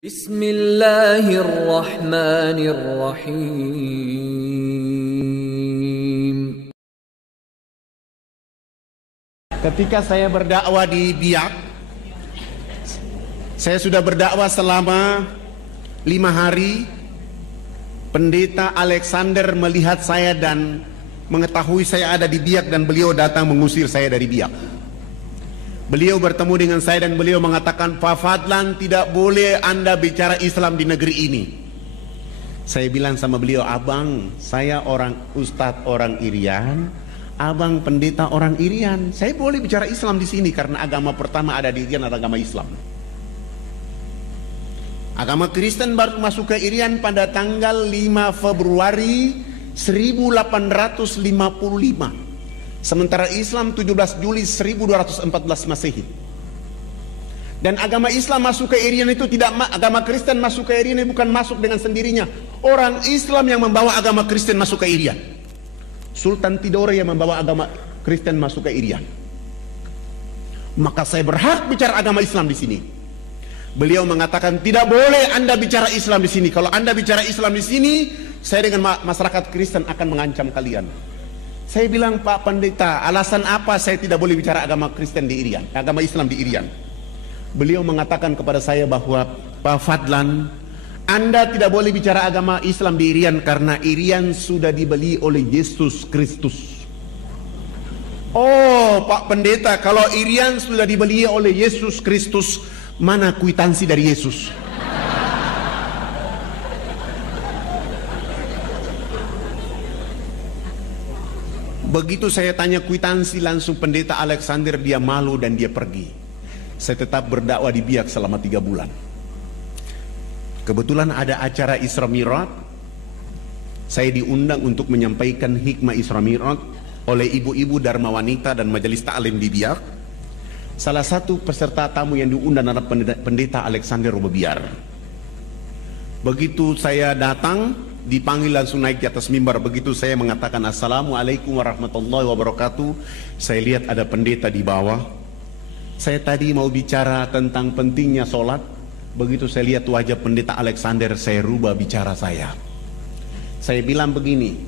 Bismillahirrahmanirrahim. Ketika saya berdakwah di Biak, saya sudah berdakwah selama 5 hari. Pendeta Alexander melihat saya dan mengetahui saya ada di Biak, dan beliau datang mengusir saya dari Biak. Beliau bertemu dengan saya dan beliau mengatakan, Pak Fadlan, tidak boleh Anda bicara Islam di negeri ini. Saya bilang sama beliau, abang, saya orang ustadz orang Irian, abang pendeta orang Irian, saya boleh bicara Islam di sini karena agama pertama ada di Irian adalah agama Islam. Agama Kristen baru masuk ke Irian pada tanggal 5 Februari 1855. Sementara Islam 17 Juli 1214 Masehi. Dan agama Islam masuk ke Irian itu tidak, agama Kristen masuk ke Irian bukan masuk dengan sendirinya. Orang Islam yang membawa agama Kristen masuk ke Irian. Sultan Tidore yang membawa agama Kristen masuk ke Irian. Maka saya berhak bicara agama Islam di sini. Beliau mengatakan, tidak boleh Anda bicara Islam di sini. Kalau Anda bicara Islam di sini, saya dengan masyarakat Kristen akan mengancam kalian. Saya bilang, Pak Pendeta, alasan apa saya tidak boleh bicara agama Kristen di Irian, agama Islam di Irian? Beliau mengatakan kepada saya bahwa, Pak Fadlan, Anda tidak boleh bicara agama Islam di Irian karena Irian sudah dibeli oleh Yesus Kristus. Oh, Pak Pendeta, kalau Irian sudah dibeli oleh Yesus Kristus, mana kwitansi dari Yesus? Begitu saya tanya kwitansi, langsung pendeta Alexander dia malu dan dia pergi. Saya tetap berdakwah di Biak selama 3 bulan. Kebetulan ada acara Isra Mi'raj. Saya diundang untuk menyampaikan hikmah Isra Mi'raj oleh ibu-ibu Dharma Wanita dan Majelis Ta'lim di Biak. Salah satu peserta tamu yang diundang adalah pendeta Alexander Robobiar. Begitu saya datang, dipanggil langsung naik di atas mimbar. Begitu saya mengatakan Assalamualaikum warahmatullahi wabarakatuh, saya lihat ada pendeta di bawah. Saya tadi mau bicara tentang pentingnya sholat. Begitu saya lihat wajah pendeta Alexander, saya rubah bicara saya. Saya bilang begini,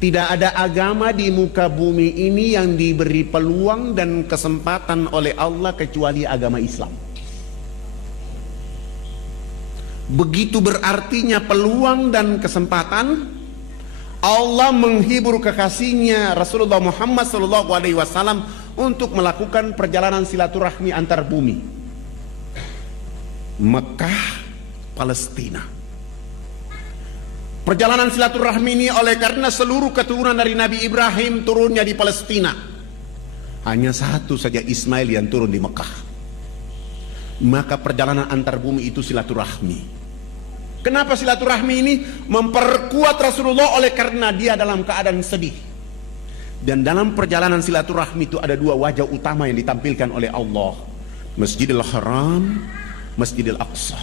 tidak ada agama di muka bumi ini yang diberi peluang dan kesempatan oleh Allah kecuali agama Islam. Begitu berartinya peluang dan kesempatan. Allah menghibur kekasihnya Rasulullah Muhammad SAW untuk melakukan perjalanan silaturahmi antar bumi, Mekah, Palestina. Perjalanan silaturahmi ini oleh karena seluruh keturunan dari Nabi Ibrahim turunnya di Palestina. Hanya satu saja Ismail yang turun di Mekah. Maka perjalanan antar bumi itu silaturahmi. Kenapa silaturahmi ini? Memperkuat Rasulullah oleh karena dia dalam keadaan sedih. Dan dalam perjalanan silaturahmi itu ada 2 wajah utama yang ditampilkan oleh Allah. Masjidil Haram, Masjidil Aqsa.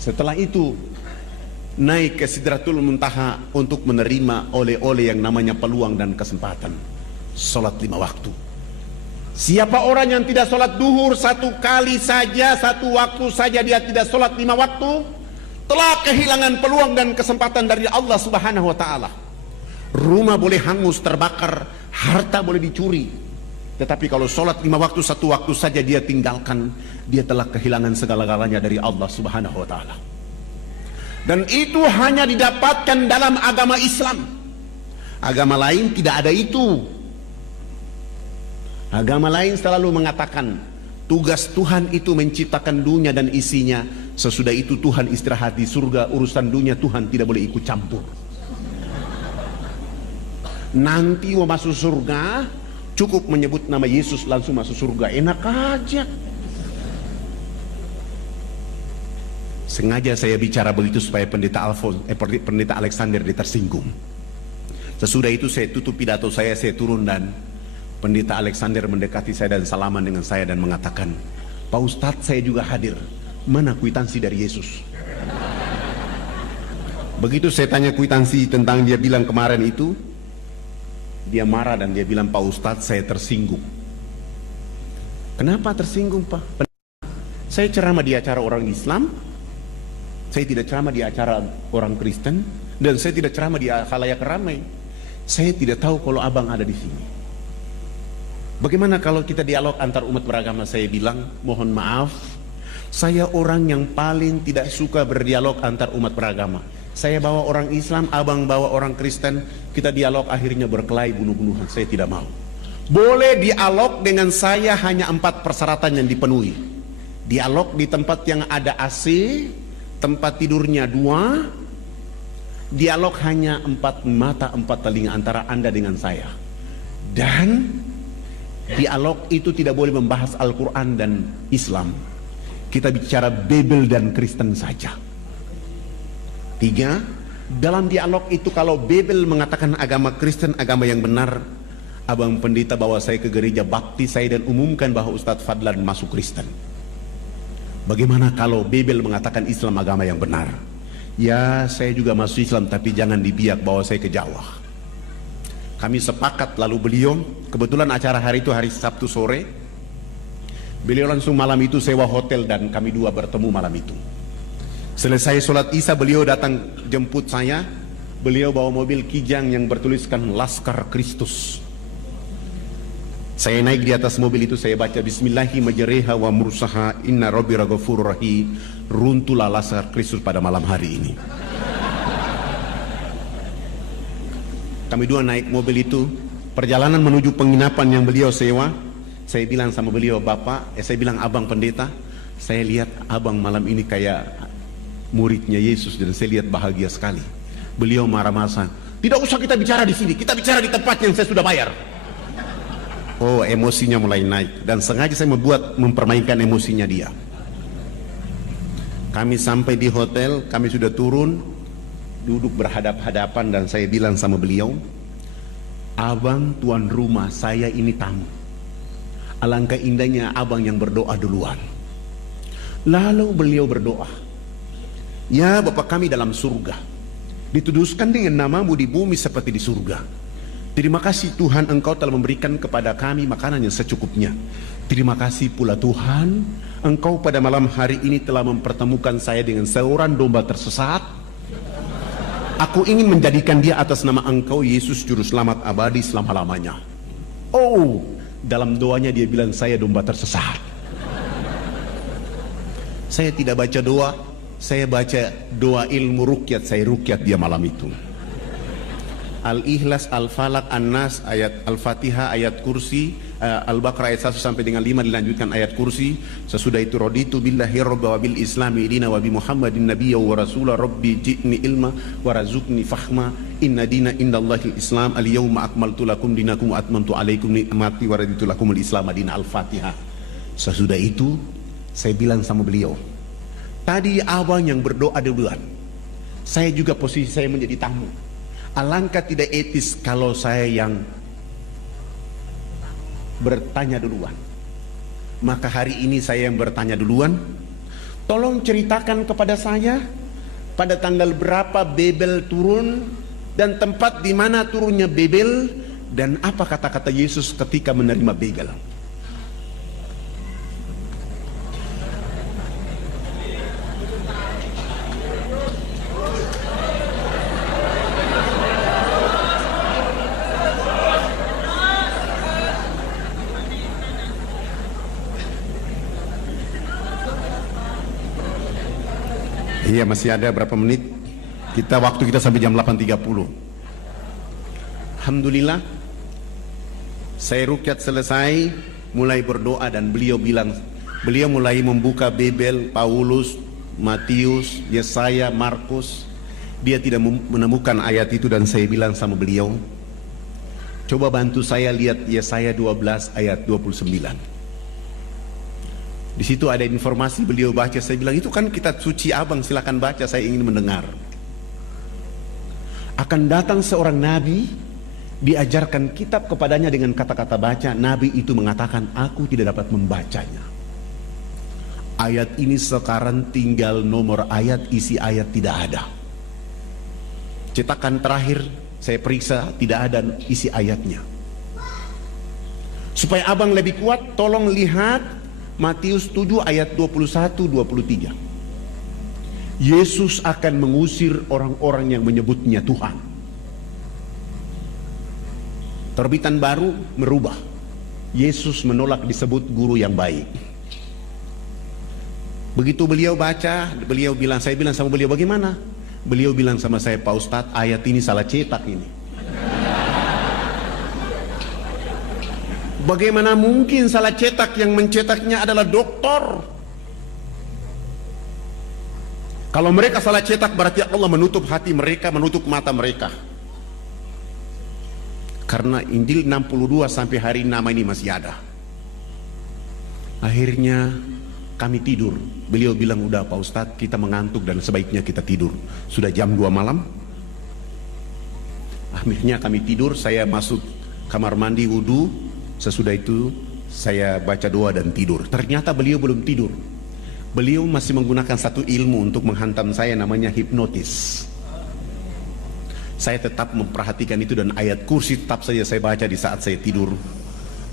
Setelah itu naik ke Sidratul Muntaha untuk menerima oleh-oleh yang namanya peluang dan kesempatan. Salat 5 waktu. Siapa orang yang tidak sholat duhur 1 kali saja, 1 waktu saja dia tidak sholat 5 waktu, telah kehilangan peluang dan kesempatan dari Allah Subhanahu wa ta'ala. Rumah boleh hangus, terbakar, harta boleh dicuri, tetapi kalau sholat 5 waktu 1 waktu saja dia tinggalkan, dia telah kehilangan segala-galanya dari Allah Subhanahu wa ta'ala. Dan itu hanya didapatkan dalam agama Islam. Agama lain tidak ada itu. Agama lain selalu mengatakan tugas Tuhan itu menciptakan dunia dan isinya. Sesudah itu Tuhan istirahat di surga. Urusan dunia Tuhan tidak boleh ikut campur. Nanti mau masuk surga cukup menyebut nama Yesus langsung masuk surga. Enak aja. Sengaja saya bicara begitu supaya pendeta Alexander tersinggung. Sesudah itu saya tutup pidato saya turun dan pendeta Alexander mendekati saya dan salaman dengan saya dan mengatakan, Pak Ustadz, saya juga hadir. Mana kwitansi dari Yesus? Begitu saya tanya kwitansi tentang dia bilang kemarin itu, dia marah dan dia bilang, Pak Ustadz, saya tersinggung. Kenapa tersinggung, Pak? Saya ceramah di acara orang Islam, Saya tidak ceramah di acara orang Kristen, dan saya tidak ceramah di khalayak ramai. Saya tidak tahu kalau abang ada di sini. Bagaimana kalau kita dialog antar umat beragama? Saya bilang, mohon maaf, saya orang yang paling tidak suka berdialog antar umat beragama. Saya bawa orang Islam, abang bawa orang Kristen, kita dialog akhirnya berkelahi, bunuh-bunuhan. Saya tidak mau. Boleh dialog dengan saya hanya 4 persyaratan yang dipenuhi. Dialog di tempat yang ada AC, tempat tidurnya 2, dialog hanya 4 mata 4 telinga antara Anda dengan saya. Dan dialog itu tidak boleh membahas Al-Quran dan Islam. Kita bicara Bible dan Kristen saja. 3, dalam dialog itu kalau Bible mengatakan agama Kristen agama yang benar, abang pendeta bawa saya ke gereja baptis saya dan umumkan bahwa Ustadz Fadlan masuk Kristen. Bagaimana kalau Bible mengatakan Islam agama yang benar? Ya, saya juga masuk Islam, tapi jangan dibiak bawa saya ke Jawa. Kami sepakat, lalu beliau, kebetulan acara hari itu hari Sabtu sore, beliau langsung malam itu sewa hotel dan kami 2 bertemu malam itu. Selesai sholat Isya, beliau datang jemput saya. Beliau bawa mobil Kijang yang bertuliskan Laskar Kristus. Saya naik di atas mobil itu, saya baca Bismillahi majreha wa mursaha inna rabbi ghafurur rahim. Runtuhlah Laskar Kristus pada malam hari ini. Kami 2 naik mobil itu, perjalanan menuju penginapan yang beliau sewa. Saya bilang sama beliau, Bapak, saya bilang abang pendeta, saya lihat abang malam ini kayak muridnya Yesus dan saya lihat bahagia sekali. Beliau marah-marah, tidak usah kita bicara di sini, kita bicara di tempat yang saya sudah bayar. Oh, emosinya mulai naik dan sengaja saya mempermainkan emosinya dia. Kami sampai di hotel, kami sudah turun, duduk berhadap-hadapan dan saya bilang sama beliau, abang tuan rumah, saya ini tamu. Alangkah indahnya abang yang berdoa duluan. Lalu beliau berdoa, ya Bapak kami dalam surga, dituduskan dengan namamu di bumi seperti di surga. Terima kasih Tuhan, Engkau telah memberikan kepada kami makanan yang secukupnya. Terima kasih pula Tuhan, Engkau pada malam hari ini telah mempertemukan saya dengan seorang domba tersesat. Aku ingin menjadikan dia atas nama Engkau Yesus Juru Selamat abadi selama-lamanya. Oh, dalam doanya dia bilang saya domba tersesat. Saya tidak baca doa, saya baca doa ilmu rukyat, saya rukyat dia malam itu. Al-Ikhlas, Al-Falaq, An-Nas, ayat Al-Fatihah, ayat kursi, Al-Baqarah ayat 1 sampai dengan 5 dilanjutkan ayat kursi. Sesudah itu raditu billahi rabba wa bil islami dina wa bi Muhammadin nabiyya wa rasula rabbi ji'ni ilma wa razukni fahma inna dina indallahil islam al-yawma akmaltu lakum dinakum wa atmamtu alaikum ni'mati wa raditu lakumul islam dina. Al-Fatihah. Sesudah itu saya bilang sama beliau, tadi abang yang berdoa duluan, saya juga posisi saya menjadi tamu. Alangkah tidak etis kalau saya yang bertanya duluan. Maka hari ini saya yang bertanya duluan. Tolong ceritakan kepada saya pada tanggal berapa Babel turun dan tempat di mana turunnya Babel dan apa kata-kata Yesus ketika menerima Babel. Iya, masih ada berapa menit? Waktu kita sampai jam 8.30. Alhamdulillah, saya rukyat selesai, mulai berdoa dan beliau mulai membuka Babel, Paulus, Matius, Yesaya, Markus. Dia tidak menemukan ayat itu dan saya bilang sama beliau, coba bantu saya lihat Yesaya 12 ayat 29. Di situ ada informasi, beliau baca, saya bilang itu kan kitab suci abang, silakan baca, saya ingin mendengar. Akan datang seorang nabi, diajarkan kitab kepadanya dengan kata-kata baca. Nabi itu mengatakan, aku tidak dapat membacanya. Ayat ini sekarang tinggal nomor ayat, isi ayat tidak ada. Cetakan terakhir saya periksa tidak ada isi ayatnya. Supaya abang lebih kuat, tolong lihat Matius 7 ayat 21-23. Yesus akan mengusir orang-orang yang menyebutnya Tuhan. Terbitan baru merubah. Yesus menolak disebut guru yang baik. Begitu beliau baca, saya bilang sama beliau, bagaimana? Beliau bilang sama saya, Pak Ustadz, ayat ini salah cetak ini. Bagaimana mungkin salah cetak? Yang mencetaknya adalah doktor. Kalau mereka salah cetak berarti Allah menutup hati mereka, menutup mata mereka. Karena Injil 62 sampai hari nama ini masih ada. Akhirnya kami tidur. Beliau bilang, udah Pak Ustadz, kita mengantuk dan sebaiknya kita tidur. Sudah jam 2 malam. Akhirnya kami tidur, saya masuk kamar mandi wudu. Sesudah itu saya baca doa dan tidur. Ternyata beliau belum tidur. Beliau masih menggunakan satu ilmu untuk menghantam saya, namanya hipnotis. Saya tetap memperhatikan itu dan ayat kursi tetap saja saya baca di saat saya tidur.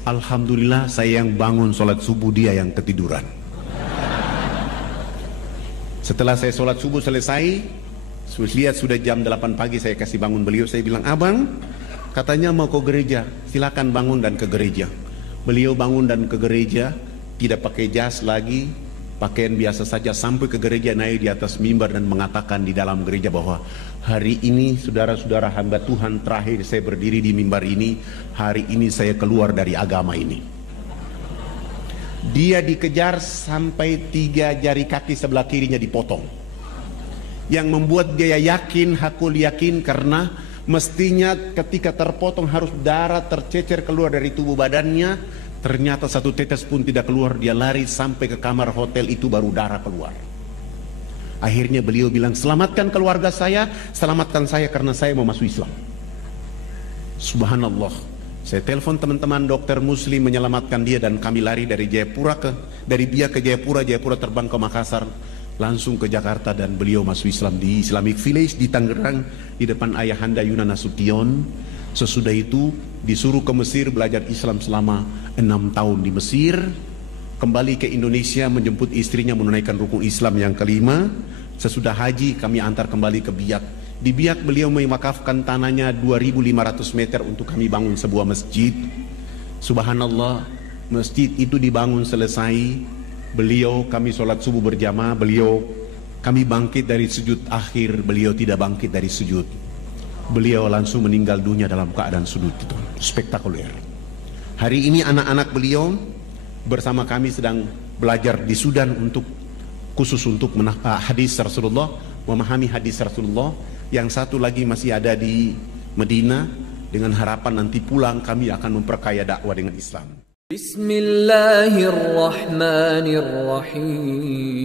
Alhamdulillah saya yang bangun sholat subuh, dia yang ketiduran. Setelah saya sholat subuh selesai, lihat sudah jam 8 pagi, saya kasih bangun beliau. Saya bilang, abang katanya mau ke gereja, silakan bangun dan ke gereja. Beliau bangun dan ke gereja, tidak pakai jas lagi, pakaian biasa saja, sampai ke gereja, naik di atas mimbar dan mengatakan di dalam gereja bahwa hari ini saudara-saudara hamba Tuhan, terakhir saya berdiri di mimbar ini, hari ini saya keluar dari agama ini. Dia dikejar sampai 3 jari kaki sebelah kirinya dipotong. Yang membuat dia yakin, hakul yakin, karena mestinya ketika terpotong harus darah tercecer keluar dari tubuh badannya. Ternyata satu tetes pun tidak keluar. Dia lari sampai ke kamar hotel itu, baru darah keluar. Akhirnya beliau bilang, selamatkan keluarga saya, selamatkan saya karena saya mau masuk Islam. Subhanallah. Saya telepon teman-teman dokter muslim menyelamatkan dia, dan kami lari dari Biak ke Jayapura, Jayapura terbang ke Makassar, langsung ke Jakarta, dan beliau masuk Islam di Islamic Village di Tangerang di depan ayahanda Yuna Nasution. Sesudah itu disuruh ke Mesir belajar Islam selama 6 tahun di Mesir. Kembali ke Indonesia menjemput istrinya menunaikan rukun Islam yang kelima. Sesudah haji kami antar kembali ke Biak. Di Biak beliau mewakafkan tanahnya 2.500 meter untuk kami bangun sebuah masjid. Subhanallah, masjid itu dibangun selesai. Kami sholat subuh berjamaah. Kami bangkit dari sujud akhir, beliau tidak bangkit dari sujud. Beliau langsung meninggal dunia dalam keadaan sujud itu. Spektakuler. Hari ini anak-anak beliau bersama kami sedang belajar di Sudan khusus untuk hadis Rasulullah, memahami hadis Rasulullah. Yang satu lagi masih ada di Medina, dengan harapan nanti pulang kami akan memperkaya dakwah dengan Islam. Bismillahirrahmanirrahim.